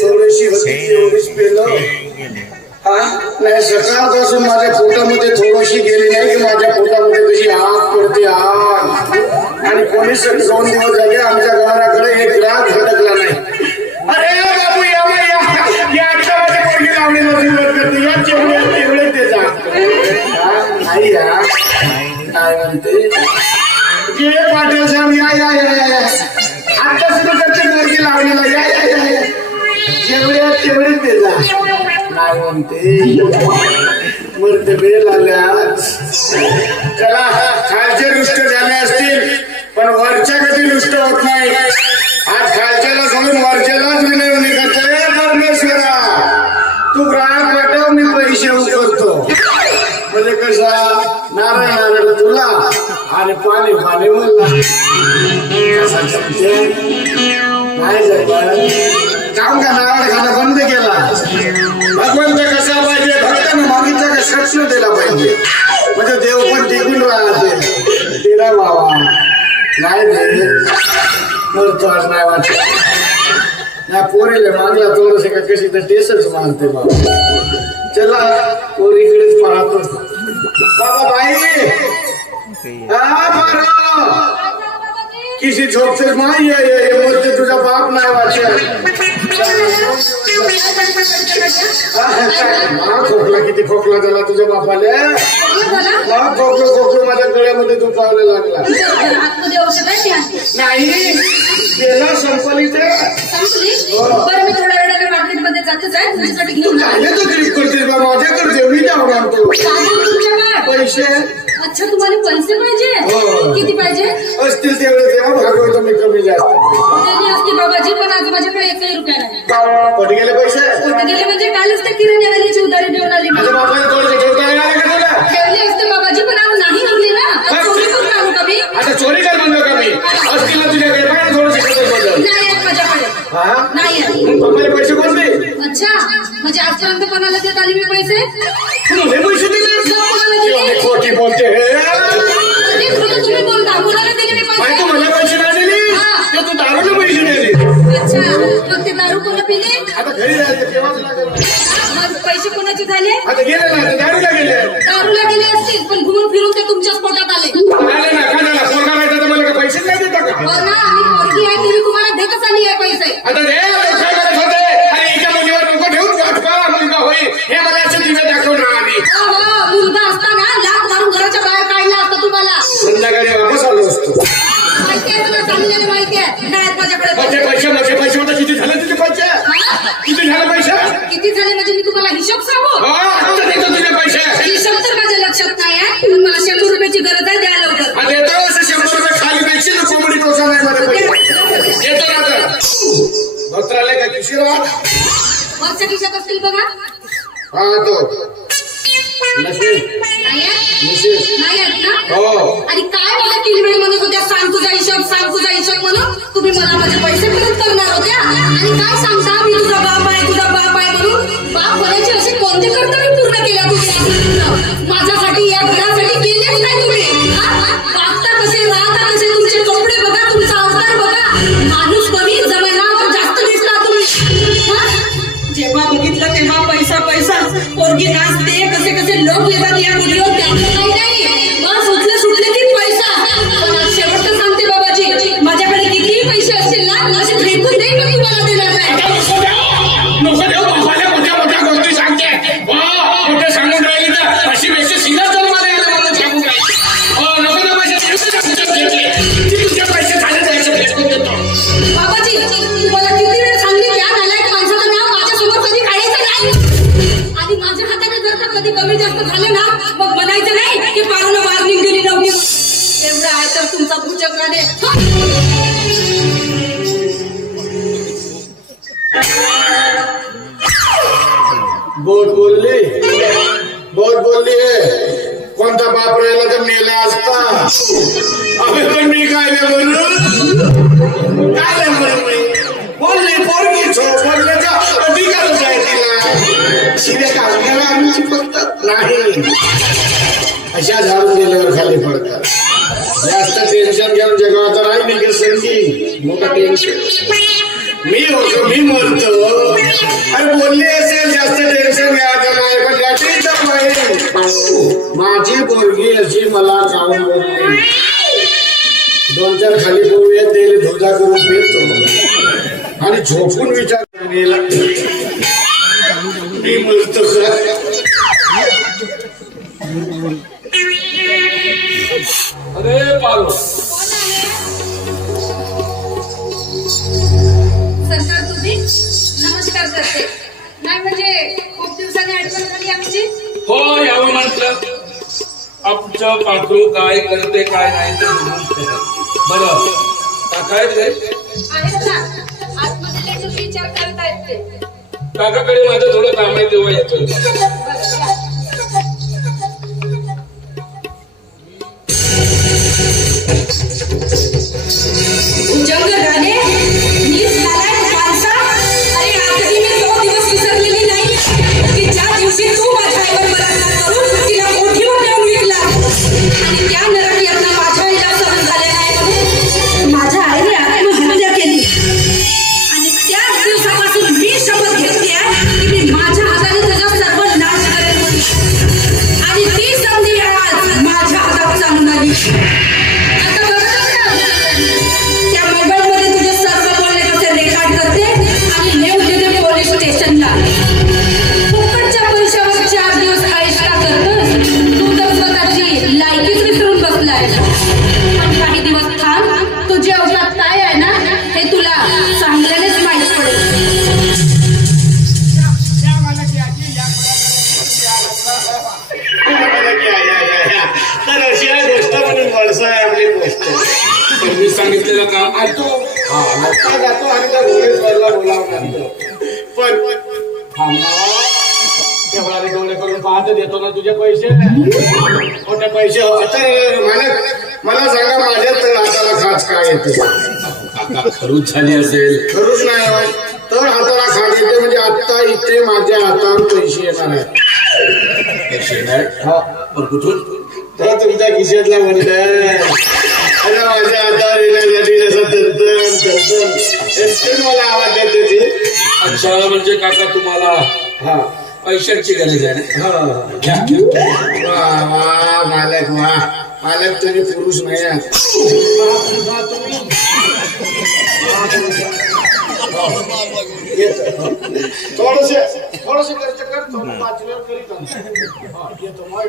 थोडीशी नाही सकाळपासून माझ्या पोटामध्ये थोडीशी गेली नाही की माझ्या पोटामध्ये कशी आग पडते आग. आणि पोलीस 2 दिवस झाले आमच्या घराकडे एक ग्राहक भटकला नाही. अरे बाबू या माझ्या पोरगी लावणी या तेवढे ते जा नाही या काय म्हणते पाटील साहेब या आता सुद्धा करते पोरगी लावणीला या तेवढे ते जा नाही म्हणते मरते बेल आल्या. चला खालचे रुष्ट झाले असतील पण वरच्या कधी रुष्ट होत नाही. आज खालच्याला सोडून वरच्यालाच विनवणी करतोय. परमेश्वरा तू ग्राहक पाठव मी पैसे उचलतो म्हणजे कसा नारायण तुला आणि पाणी म्हणला नाही काम का नारळ खाणं बंद केला. भगवंत कसा पाहिजे भक्तानं मागितलं का शक्ष दिला पाहिजे म्हणजे देव पण टिकून राहते. तिला बाबा नाही दे मरतो आज नाही वाटत या पोरीले मागला थोडस का कशी तर टेसच मानते बाबा. चला पोरीकडेच पाहतो बाबा बाई किसी झोप से माई ये बोलते तुझा बाप नाही वाटत. खोकला किती खोकला झाला तुझ्या बापाला. खोकलो माझ्या गळ्यामध्ये दुखावला लागला नाही गेला संपली ते बरं मी थोड्या वेळाने मार्केटमध्ये जातच आहे तुझ्यासाठी घेऊन तू क्लिक करतेस बा माझ्याकडे जेवढी जाऊ आणतो पैसे. अच्छा तुम्हाला पैसे पाहिजे किती पाहिजे असतील तेवढे तेव्हा भागवतो मी कमी जास्त त्यांनी असते बाबाजी पण आज माझ्याकडे 1 रुपया नाही. कुठे गेले पैसे कुठे गेले म्हणजे कालच त्या किराण्यावाल्याची उधारी देऊन आली बाबाला थोडेसे ठेवता येणार का तुला ठेवली असते बाबाजी पण आज नाही आणली ना. चोरी करून आणू का मी आता चोरी कर म्हणलो का मी असतील ना तुझ्याकडे पाहिजे थोडेसे बदल नाही आहेत माझ्याकडे नाही आहेत. पप्पाला पैसे कोणते. अच्छा म्हणजे आजपर्यंत कोणाला देत आली मी पैसे हे पैसे दिले खोटी बोलते तुम्ही बोलता मुलाला दिले मी पैसे तू मला पैसे नाही दिले तू दारूला पैसे नाही दिले. अच्छा मग ते दारू कोणा पिले आता घरी जायचं केव्हाच लागेल. मग पैसे कोणाचे झाले आता गेले ना दारूला गेले दारूला गेले असतील पण घुमून फिरून ते तुमच्याच पोटात आले आले ना का झाला पोरगा राहायचा तर मला पैसे नाही देता का. हो ना आम्ही पोरगी आहे तिने तुम्हाला देतच आली आहे पैसे. आता रे काय करत होते अरे एका मुलीवर नको ठेवून गाठवा मुलगा होईल हे मला असे दिवे दाखवणार आम्ही. मुलगा असताना लाख मारून घराच्या बाहेर काढला असता तुम्हाला संध्याकाळी वापस आलो असतो. माहिती आहे तुला चांगल्याने माहिती आहे नाही माझ्याकडे माझे पैसे होता किती झाले तुझे पैसे किती झाले पैसे किती झाले म्हणजे मी तुम्हाला हिशोब सांगू आता देतो तुझे पैसे. हिशोब तर माझ्या लक्षात नाही आहे पण मला 100 रुपयाची गरज आहे द्या लवकर. देतो असे 100 रुपये खाली पेक्षा ना कोंबडी टोचा नाही मला पैसे देतो ना तर भक्ताले काय किशीरात वरच्या खिशात असतील बघा. हा तो नशीब नाही आहेत ना. हो आणि काय मला 3 वेळ म्हणत होत्या सांग तुझा हिशोब म्हणून तुम्ही मला माझे पैसे परत करणार होत्या आणि काय सांगता मी तुझा बाप आहे म्हणून बाप होण्याचे असे कोणते कर्तव्य पूर्ण केल्या तुम्ही माझ्यासाठी या घरासाठी केलेच नाही तुम्ही. वागता कसे राहता कसे तुमचे कपडे बघा तुमचा अवतार बघा माणूस कमी जमायला जास्त दिसला तुम्ही. जेव्हा बघितलं तेव्हा पैसा पोरगी नाचते कसे लोक येतात या मुलीवर त्यांचं काही नाही बस सुटले की पैसा. पण शेवटचं सांगते बाबाजी माझ्याकडे कितीही पैसे असतील ना असे फेकून देईल पण तुम्हाला देणार नाही. नको देऊ बाबाला मोठ्या गोष्टी सांगते. वेळेला तर मेला असता. अबे पण मी काय म्हणून काय म्हणून बोलले पोरगी बोलण्याचा अधिकारच आहे तिला. शिव्या काढण्याला आमची पद्धत नाही. अशा झाडून गेल्यावर खाली पडतात. जास्त टेन्शन घेऊन जगावाचा नाही मी संधी मोठं टेन्शन मी म्हणतो. अरे बोलले असेल जास्त टेन्शन घ्यायचं नाही पण त्याची माझी पोरगी अशी मला चावून बोलली. 2-4 खाली पोळ्या तेल धोधा करून पेतो आणि झोपून विचार गेला. मी म्हणतो अरे पालो सरकार तुम्ही नमस्कार करते. नाही म्हणजे खूप दिवसांनी आठवण झाली आमची. हो यावं म्हटलं. आमचं पाखरू काय करते काय नाही ते बरं काय रे आहेत ना आतमध्ये लेकरं विचार करत आहेत ते. काकाकडे माझं थोडं काम आहे तेव्हा येतो. बरं, या. जंग राणे नीच नालायक माणसा. अरे आजही मी तो दिवस विसरलेली नाही की ज्या दिवशी तू माझ्या आईवर बलात्कार करून तिला मोठीवर नेऊन विकला आणि त्या नरकीयांना माझ्या आईला सहन झाले नाही म्हणून माझ्या आईने आत्महत्या केली. आणि त्याच दिवसापासून मी शपथ घेतली आहे की मी माझ्या हाताने तुझा सर्व नाश करेन. आणि ती संधी आज माझ्या हातात चालून आली. आता बघा त्या मोबाईलमध्ये तुझे सर्व बोलणे कसे रेकॉर्ड करते आणि नेऊन देते पोलीस स्टेशनला. फुकटच्या पैशावर 4 दिवस आयुष्यात करतोस. तू तर स्वतःची लायकीच विसरून बसलाय. पण काही दिवस थांब. तुझे अवघात काय आहे ना हे तुला चांगल्यानेच माहीत पडेल. तर अशी आहे गोष्ट म्हणून वळसा आहे आपली गोष्ट. पण मी सांगितलेलं काम आणि तो आता जातो आणि त्या घोडेश्वरला बोलावं लागतो. पण तेवढा डोळे करून पाहत देतो ना तुझे पैसे. मोठे पैसे तर मला सांगा माझ्या तर हाताला खास काय येते. काका खरूच झाली असेल. खरूच नाही होय. तर हाताला खास येते म्हणजे आता इथे माझ्या हातावर पैसे येणार आहेत. पैसे नाही हा पण कुठून तर तुमच्या खिशातला म्हणलं. अरे माझ्या हातावर येण्यासाठी जसं तंतन मला आवाज देते ती. अच्छा म्हणजे काका तुम्हाला हा पैशांची गरज आहे ना. वा वा मालक वा मालक तुम्ही पुरुष नाही आहात. थोडसे खर्च कर थोडं वाचल्यावर करीत येतो मग